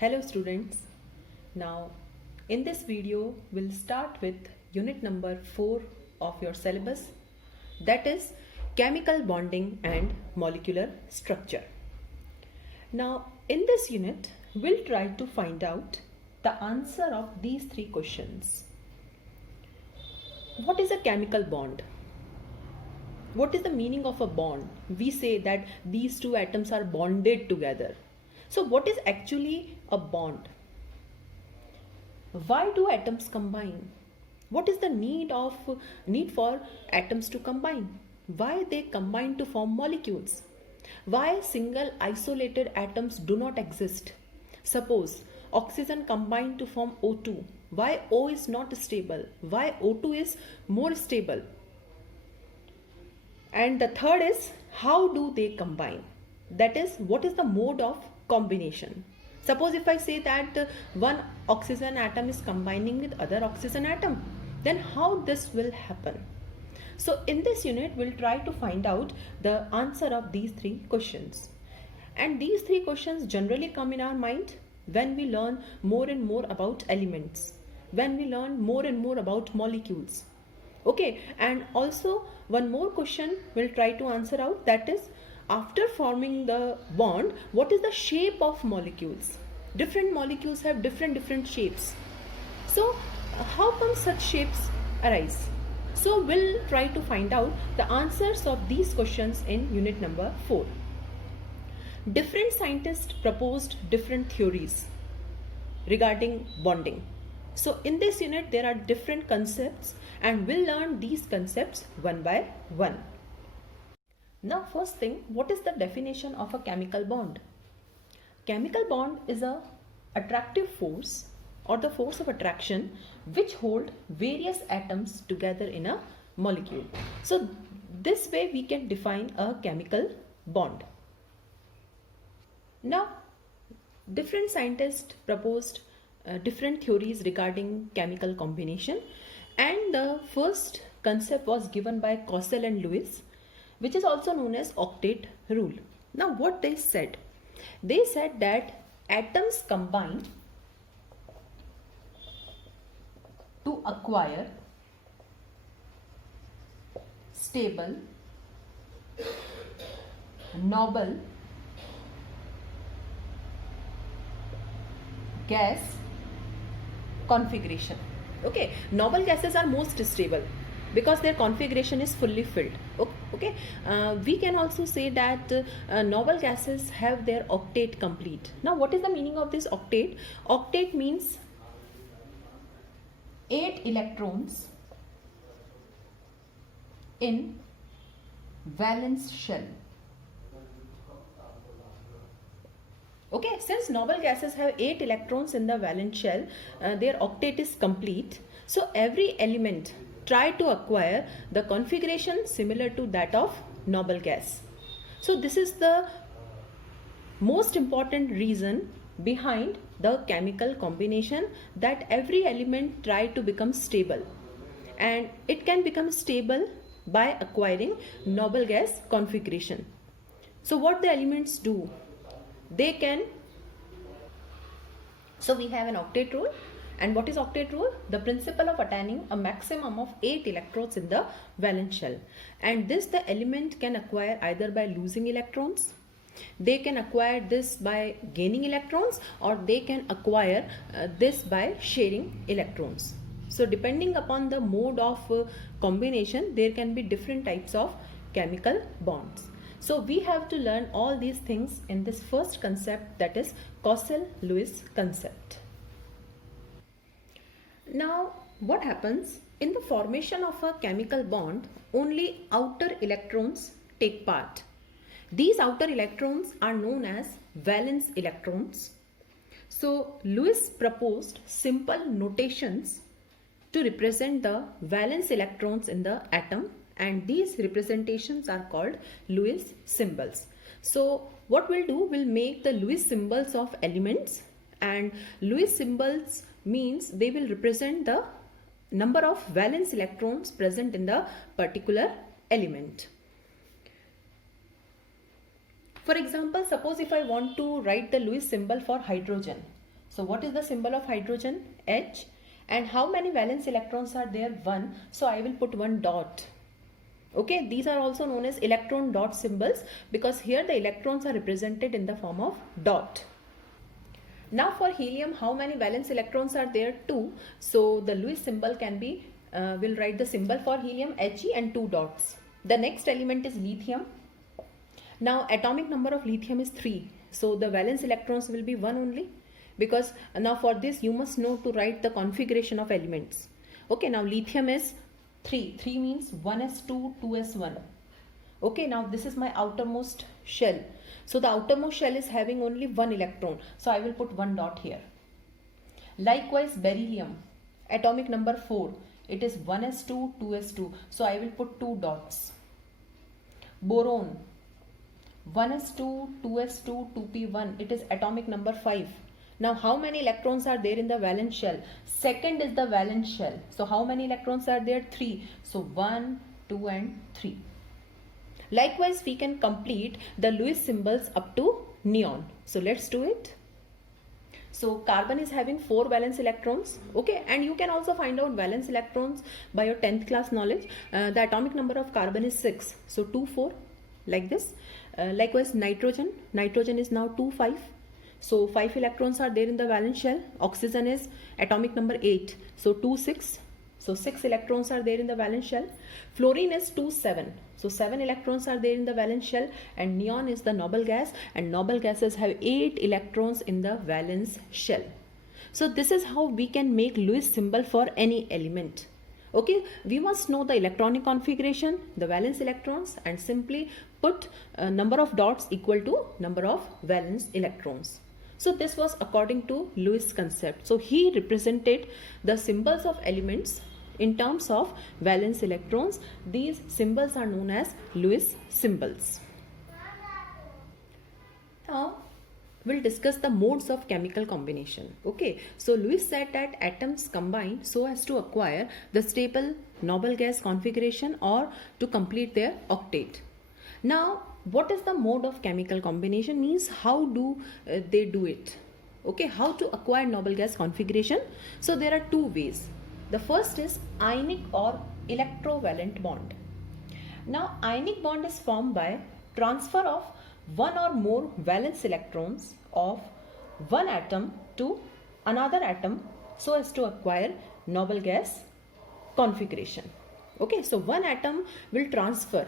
Hello students. Now in this video we'll start with unit number 4 of your syllabus, that is chemical bonding and molecular structure. Now in this unit we'll try to find out the answer of these three questions. What is a chemical bond? What is the meaning of a bond? We say that these two atoms are bonded together. So what is actually a bond? Why do atoms combine? What is the need for atoms to combine? Why they combine to form molecules? Why single isolated atoms do not exist? Suppose oxygen combine to form O2. Why O is not stable? Why O2 is more stable? And the third is, how do they combine? That is, what is the mode of combination? Suppose if I say that one oxygen atom is combining with other oxygen atom, then how this will happen? So in this unit we'll try to find out the answer of these three questions. And these three questions generally come in our mind when we learn more and more about elements, when we learn more and more about molecules. Okay, and also one more question we'll try to answer out, that is, after forming the bond, what is the shape of molecules? Different molecules have different shapes. So how come such shapes arise? So we'll try to find out the answers of these questions in unit number 4. Different scientists proposed different theories regarding bonding. So in this unit there are different concepts and we'll learn these concepts one by one. Now first thing, what is the definition of a chemical bond? Chemical bond is a attractive force or the force of attraction which hold various atoms together in a molecule. So this way we can define a chemical bond. Now different scientists proposed different theories regarding chemical combination, and the first concept was given by Cossell and Lewis, which is also known as octet rule. Now what they said? They said that atoms combine to acquire stable, noble gas configuration. Okay, noble gases are most stable because their configuration is fully filled. Okay, we can also say that noble gases have their octet complete. Now what is the meaning of this octet? Octet means 8 electrons in valence shell. Okay, since noble gases have 8 electrons in the valence shell, their octet is complete. So every element try to acquire the configuration similar to that of noble gas. So this is the most important reason behind the chemical combination, that every element try to become stable, and it can become stable by acquiring noble gas configuration. So what the elements do? They can, so we have an octet rule. And what is octet rule? The principle of attaining a maximum of 8 electrons in the valence shell. And this the element can acquire either by losing electrons, they can acquire this by gaining electrons, or they can acquire this by sharing electrons. So depending upon the mode of combination, there can be different types of chemical bonds. So we have to learn all these things in this first concept, that is Cossell-Lewis concept. Now what happens? In the formation of a chemical bond, only outer electrons take part. These outer electrons are known as valence electrons. So Lewis proposed simple notations to represent the valence electrons in the atom, and these representations are called Lewis symbols. So what we'll do, we'll make the Lewis symbols of elements, and Lewis symbols means they will represent the number of valence electrons present in the particular element. For example, suppose if I want to write the Lewis symbol for hydrogen, So what is the symbol of hydrogen? H. And how many valence electrons are there? 1. So I will put 1 dot. Okay, these are also known as electron dot symbols because here the electrons are represented in the form of dot. Now for helium, how many valence electrons are there? 2. So the Lewis symbol can be, we'll write the symbol for helium He and 2 dots. The next element is lithium. Now atomic number of lithium is 3. So the valence electrons will be 1 only, because now for this you must know to write the configuration of elements. Okay, now lithium is 3. 3 means 1s2, 2s1. Okay, now this is my outermost shell. So the outermost shell is having only 1 electron. So I will put 1 dot here. Likewise beryllium, atomic number 4. It is 1s2, 2s2. So I will put 2 dots. Boron, 1s2, 2s2, 2p1. It is atomic number 5. Now how many electrons are there in the valence shell? Second is the valence shell. So how many electrons are there? 3. So 1, 2 and 3. Likewise we can complete the Lewis symbols up to neon. So let's do it. So carbon is having 4 valence electrons. Okay, and you can also find out valence electrons by your 10th class knowledge. The atomic number of carbon is 6. So 2, 4 like this. Likewise nitrogen. Nitrogen is now 2, 5. So 5 electrons are there in the valence shell. Oxygen is atomic number 8. So 2, 6. So 6 electrons are there in the valence shell. Fluorine is 2, 7. So 7 electrons are there in the valence shell. And neon is the noble gas. And noble gases have 8 electrons in the valence shell. So this is how we can make Lewis symbol for any element. Okay, we must know the electronic configuration, the valence electrons, and simply put number of dots equal to number of valence electrons. So this was according to Lewis concept. So he represented the symbols of elements in terms of valence electrons. These symbols are known as Lewis symbols. Now we'll discuss the modes of chemical combination. Okay, so Lewis said that atoms combine so as to acquire the stable noble gas configuration or to complete their octet. Now what is the mode of chemical combination? Means how do they do it? Okay, how to acquire noble gas configuration? So there are 2 ways. The first is ionic or electrovalent bond. Now ionic bond is formed by transfer of 1 or more valence electrons of one atom to another atom so as to acquire noble gas configuration. Okay, so one atom will transfer.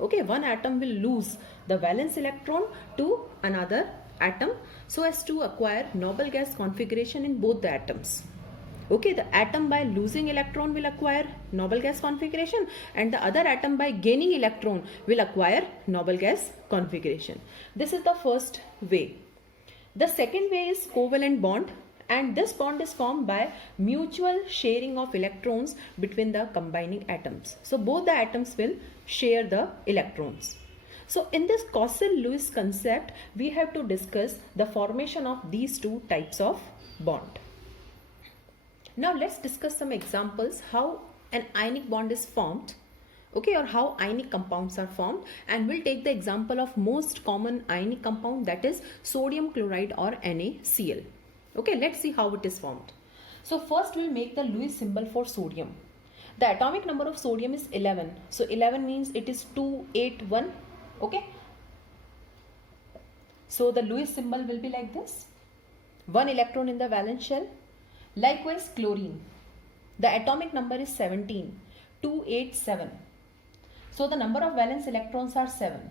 Okay, one atom will lose the valence electron to another atom so as to acquire noble gas configuration in both the atoms. Okay, the atom by losing electron will acquire noble gas configuration and the other atom by gaining electron will acquire noble gas configuration. This is the first way. The second way is covalent bond, and this bond is formed by mutual sharing of electrons between the combining atoms. So both the atoms will share the electrons. So in this Cossel-Lewis concept, we have to discuss the formation of these 2 types of bond. Now let's discuss some examples how an ionic bond is formed, okay, or how ionic compounds are formed, and we'll take the example of most common ionic compound, that is sodium chloride or NaCl. Okay, let's see how it is formed. So first we'll make the Lewis symbol for sodium. The atomic number of sodium is 11. So 11 means it is 281. Okay. So the Lewis symbol will be like this. 1 electron in the valence shell. Likewise chlorine. The atomic number is 17. 287. So the number of valence electrons are 7.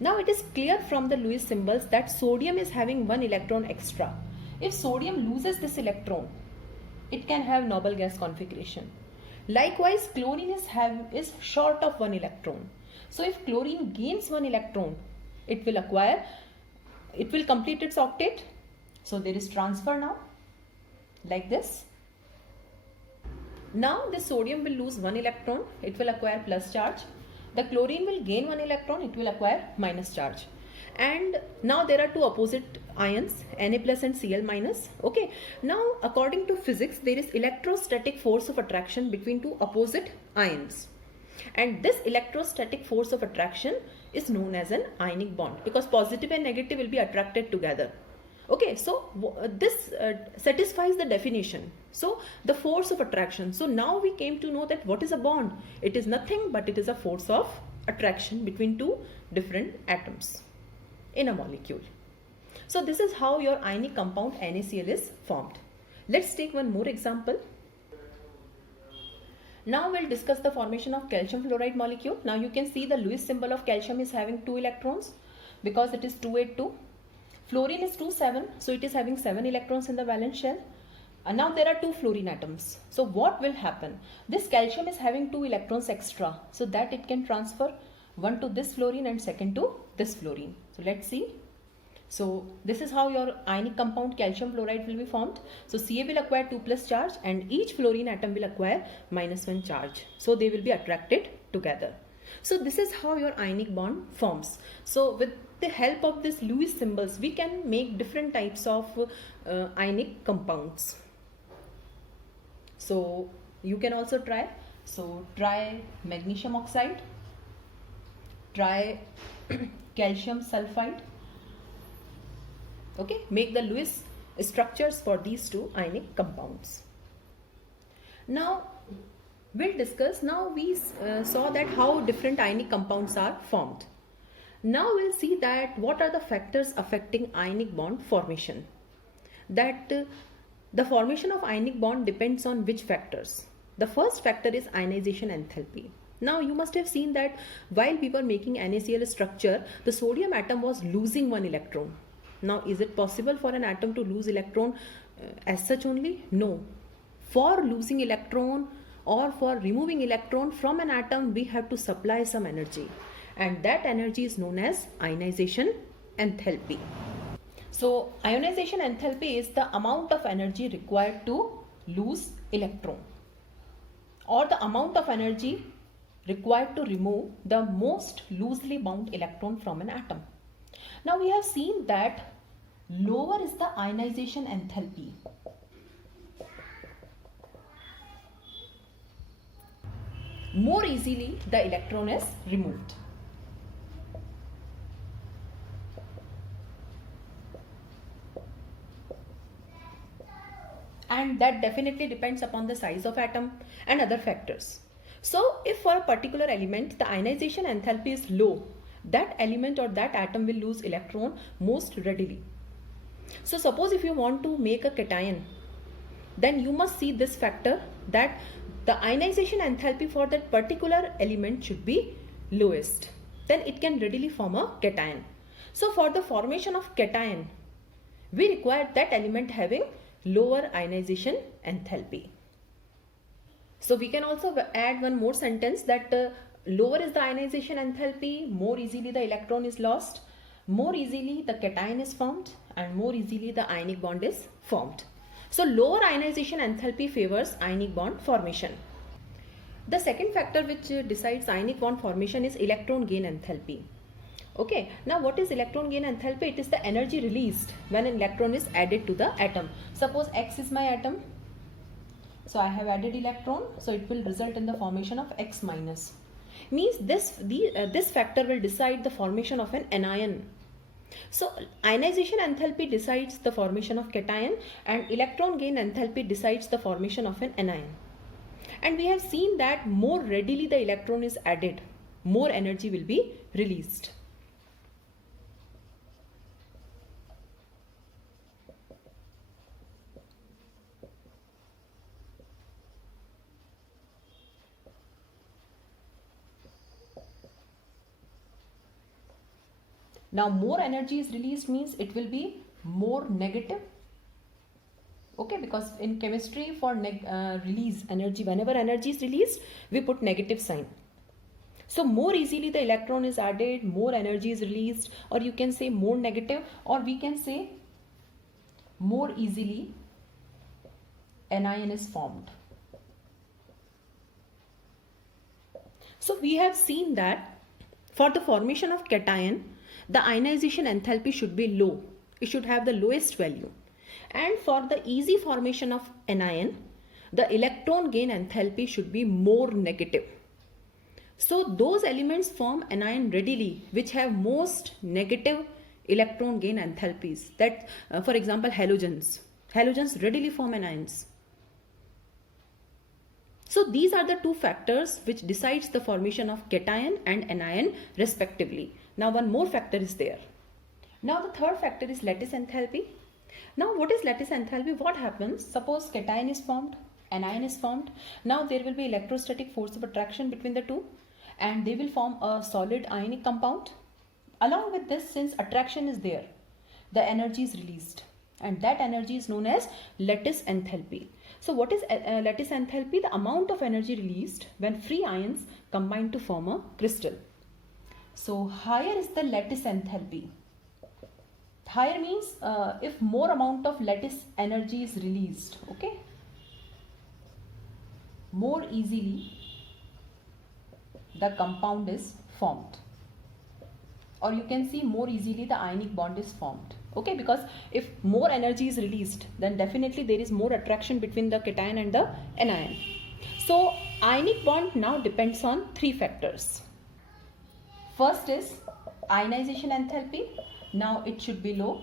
Now it is clear from the Lewis symbols that sodium is having 1 electron extra. If sodium loses this electron, it can have noble gas configuration. Likewise, chlorine is short of 1 electron. So if chlorine gains 1 electron, it will complete its octet. So there is transfer now, like this. Now the sodium will lose 1 electron, it will acquire plus charge. The chlorine will gain 1 electron, it will acquire minus charge. And now there are 2 opposite ions, Na plus and Cl minus. Okay. Now according to physics, there is electrostatic force of attraction between 2 opposite ions. And this electrostatic force of attraction is known as an ionic bond, because positive and negative will be attracted together. Okay, so this satisfies the definition. So the force of attraction. So now we came to know that what is a bond? It is nothing but it is a force of attraction between two different atoms in a molecule. So this is how your ionic compound NaCl is formed. Let's take one more example. Now we'll discuss the formation of calcium fluoride molecule. Now you can see the Lewis symbol of calcium is having 2 electrons because it is 282. Fluorine is 27, so it is having 7 electrons in the valence shell. And now there are 2 fluorine atoms. So what will happen? This calcium is having 2 electrons extra, so that it can transfer one to this fluorine and second to this fluorine. So let's see. So this is how your ionic compound calcium fluoride will be formed. So Ca will acquire 2 plus charge and each fluorine atom will acquire -1 charge. So they will be attracted together. So this is how your ionic bond forms. So with the help of this Lewis symbols, we can make different types of ionic compounds. So you can also try. So try magnesium oxide, try calcium sulfide. Okay, make the Lewis structures for these 2 ionic compounds. Now we'll discuss. Now we saw that how different ionic compounds are formed. Now we'll see that what are the factors affecting ionic bond formation. That the formation of ionic bond depends on which factors. The first factor is ionization enthalpy. Now you must have seen that while we were making NaCl structure, the sodium atom was losing 1 electron. Now is it possible for an atom to lose electron as such only? No. For losing electron or for removing electron from an atom, we have to supply some energy, and that energy is known as ionization enthalpy. So ionization enthalpy is the amount of energy required to lose electron, or the amount of energy required to remove the most loosely bound electron from an atom. Now we have seen that lower is the ionization enthalpy, more easily the electron is removed. And that definitely depends upon the size of atom and other factors. So if for a particular element the ionization enthalpy is low, that element or that atom will lose electron most readily. So suppose if you want to make a cation, then you must see this factor, that the ionization enthalpy for that particular element should be lowest. Then it can readily form a cation. So for the formation of cation, we require that element having lower ionization enthalpy. So we can also add one more sentence, that lower is the ionization enthalpy, more easily the electron is lost, more easily the cation is formed, and more easily the ionic bond is formed. So lower ionization enthalpy favors ionic bond formation. The second factor which decides ionic bond formation is electron gain enthalpy. Okay, now what is electron gain enthalpy? It is the energy released when an electron is added to the atom. Suppose X is my atom. So I have added electron, so it will result in the formation of X minus. Means this factor will decide the formation of an anion. So ionization enthalpy decides the formation of cation, and electron gain enthalpy decides the formation of an anion. And we have seen that more readily the electron is added, more energy will be released. Now more energy is released means it will be more negative. Okay, because in chemistry for release energy, whenever energy is released, we put negative sign. So more easily the electron is added, more energy is released, or you can say more negative, or we can say more easily anion is formed. So we have seen that for the formation of cation, the ionization enthalpy should be low. It should have the lowest value. And for the easy formation of anion, the electron gain enthalpy should be more negative. So those elements form anion readily, which have most negative electron gain enthalpies. That, for example, halogens. Halogens readily form anions. So these are the two factors which decides the formation of cation and anion respectively. Now one more factor is there. Now the third factor is lattice enthalpy. Now what is lattice enthalpy? What happens? Suppose cation is formed, anion is formed. Now there will be electrostatic force of attraction between the two, and they will form a solid ionic compound. Along with this, since attraction is there, the energy is released, and that energy is known as lattice enthalpy. So what is lattice enthalpy? The amount of energy released when free ions combine to form a crystal. So higher is the lattice enthalpy. Higher means if more amount of lattice energy is released, okay, more easily the compound is formed, or you can see more easily the ionic bond is formed. Okay, because if more energy is released, then definitely there is more attraction between the cation and the anion. So ionic bond now depends on three factors. First is ionization enthalpy. Now it should be low.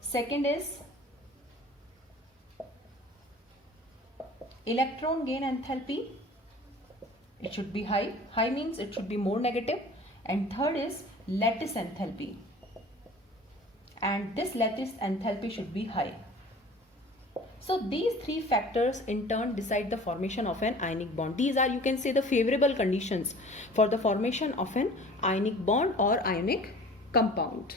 Second is electron gain enthalpy. It should be high. High means it should be more negative. And third is lattice enthalpy. And this lattice enthalpy should be high. So these three factors in turn decide the formation of an ionic bond. These are, you can say, the favorable conditions for the formation of an ionic bond or ionic compound.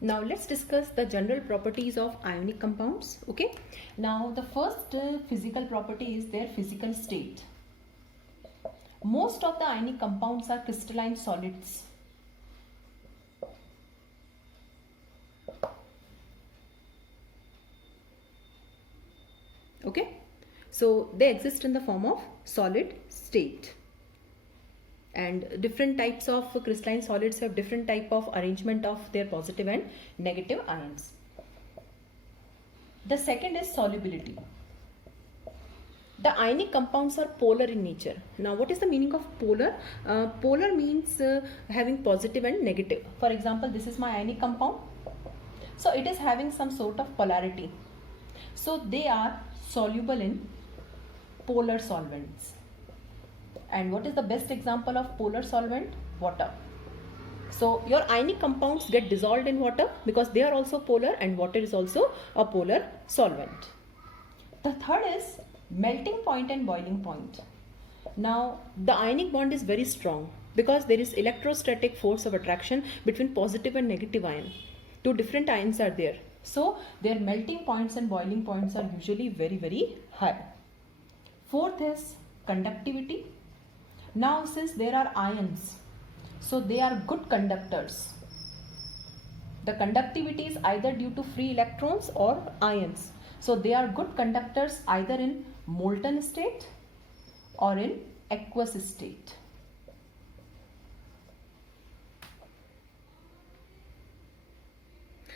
Now let's discuss the general properties of ionic compounds. Okay. Now the first physical property is their physical state. Most of the ionic compounds are crystalline solids. Okay, so they exist in the form of solid state, and different types of crystalline solids have different type of arrangement of their positive and negative ions. The second is solubility. The ionic compounds are polar in nature. Now what is the meaning of polar? Polar means having positive and negative. For example, this is my ionic compound. So it is having some sort of polarity. So they are soluble in polar solvents. And what is the best example of polar solvent? Water. So your ionic compounds get dissolved in water because they are also polar, and water is also a polar solvent. The third is melting point and boiling point. Now the ionic bond is very strong because there is electrostatic force of attraction between positive and negative ion. Two different ions are there. So their melting points and boiling points are usually very, very high. Fourth is conductivity. Now since there are ions, so they are good conductors. The conductivity is either due to free electrons or ions. So they are good conductors either in molten state or in aqueous state.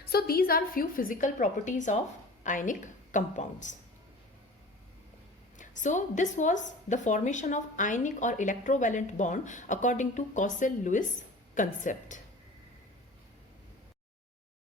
So these are few physical properties of ionic compounds. So this was the formation of ionic or electrovalent bond according to Cossel-Lewis concept.